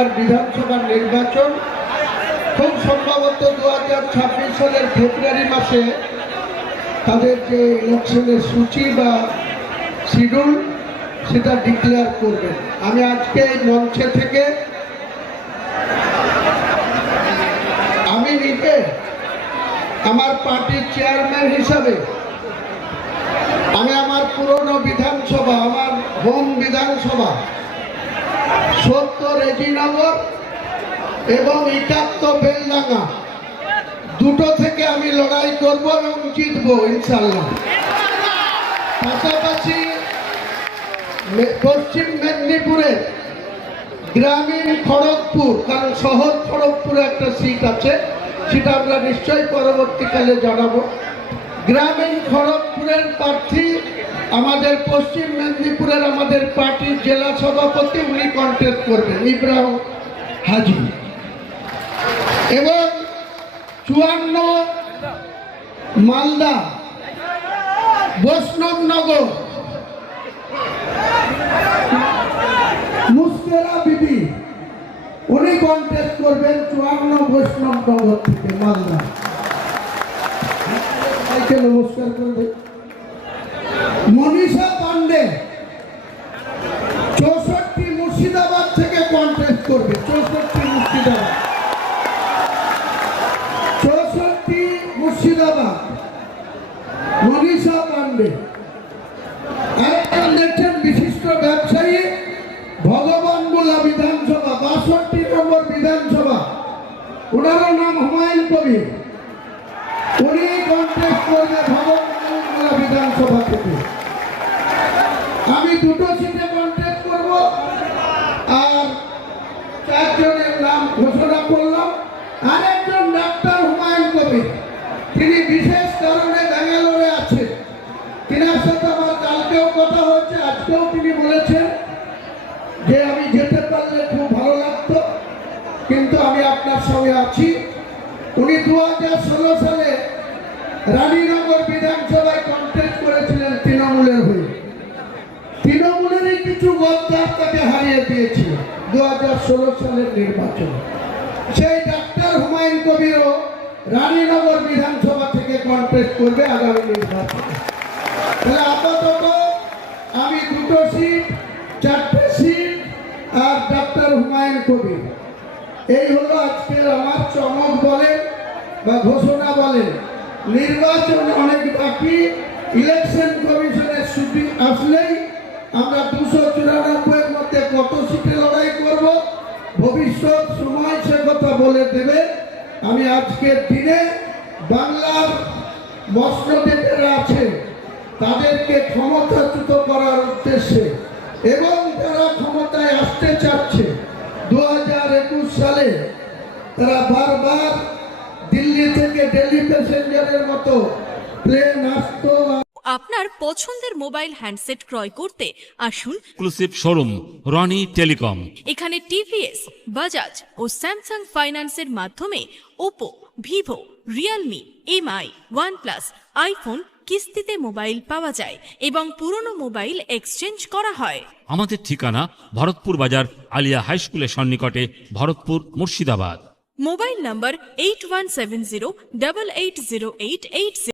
বাংলার বিধানসভার নির্বাচন খুব সম্ভবত 2026 সালের ফেব্রুয়ারি মাসে তাদের যে ইলেকশনের সূচি বা শিডিউল সেটা ডিক্লেয়ার করবেন। আমি আজকে এই মঞ্চে থেকে আমি নিজে আমার পার্টির চেয়ারম্যান হিসাবে আমি আমার পুরনো বিধানসভা, আমার হোম বিধানসভা 70 রেজিনগর এবং 71 বেলডাঙ্গা দুটো থেকে আমি লড়াই করব এবং জিতবো ইনশাল্লাহ। পাশাপাশি পশ্চিম মেদিনীপুরে গ্রামীণ খড়গপুর, কারণ শহর খড়গপুরে একটা সিট আছে, সেটা আমরা নিশ্চয়ই পরবর্তীকালে জানাবো। গ্রামীণ খড়গপুরের প্রার্থী আমাদের পশ্চিম মেদিনীপুরের আমাদের পার্টির জেলা সভাপতি, উনি কন্টেস্ট করবেন, ইব্রাহিম হাজি। এবং 54 মালদা বৈষ্ণবনগর মুস্কেরা বিবি, উনি কন্টেস্ট করবেন 54 বৈষ্ণবনগর থেকে মালদা। নমস্কার করবে মনীষা পান্ডে 64 মুর্শিদাবাদ থেকে কন্টেস্ট করবে। 64 মুর্শিদাবাদ মনীষা পান্ডে। আরেকজন দেখছেন বিশিষ্ট ব্যবসায়ী ভগবানগোলা বিধানসভা 62 নম্বর বিধানসভা, ওনারও নাম হুমায়ুন কবির, উনি কন্টেস্ট করবে ভগবানগোলা বিধানসভা থেকে। আমি দুটো সিটে কন্টেস্ট করব আর 4 জনের নাম ঘোষণা করলাম। আরেকজন ডাক্তার হুমায়ুন কবির, তিনি বিশেষ কারণে ব্যাঙ্গালোরে আছেন, তিনার সাথে আমার কালকেও কথা হচ্ছে, আজকেও তিনি বলেছেন যে আমি যেতে পারলে খুব ভালো লাগতো, কিন্তু আমি আপনার সঙ্গে আছি। উনি 2016 সালে রানীনগর বিধানসভায় কন্টেস্ট করেছিলেন তৃণমূলের হয়ে। তৃণমূলেরই কিছু গদ্দার তাকে হারিয়ে দিয়েছিল 2016 সালের নির্বাচনে। সেই ডাক্তার হুমায়ুন কবিরও রানীনগর বিধানসভা থেকে কন্টেস্ট করবে আগামী নির্বাচনে। তাহলে আপাতত আমি দুটো সিট, 4টে সিট আর ডাক্তার হুমায়ুন কবির, এই হলো আজকের আমার চমক বলেন বা ঘোষণা বলেন। নির্বাচন অনেক বাকি, ইলেকশন কমিশনের ছুটি আসলেই আমরা 294 এর মধ্যে কত সিটে লড়াই করব ভবিষ্যৎ সময় সে কথা বলে দেবে। আমি আজকের দিনে বাংলার মসনদেরা আছে তাদেরকে ক্ষমতাচ্যুত করার উদ্দেশ্যে এবং যারা ক্ষমতায় আসতে চাচ্ছে 2021 সালে, তারা বারবার দিল্লি থেকে দিল্লি প্যাসেঞ্জারের মতো প্লেন আসতো। আপনার পছন্দের মোবাইল হ্যান্ডসেট ক্রয় করতে আসুন এক্সক্লুসিভ শোরুম রনি টেলিকম। এখানে টিভিএস, বাজাজ ও স্যামসাং ফাইন্যান্সের মাধ্যমে Oppo, Vivo, Realme, MI, OnePlus, iPhone কিস্তিতে মোবাইল পাওয়া যায় এবং পুরনো মোবাইল এক্সচেঞ্জ করা হয়। আমাদের ঠিকানা ভরতপুর বাজার আলিয়া হাই স্কুলের সন্নিকটে, ভরতপুর, মুর্শিদাবাদ। মোবাইল নম্বর 8170880880।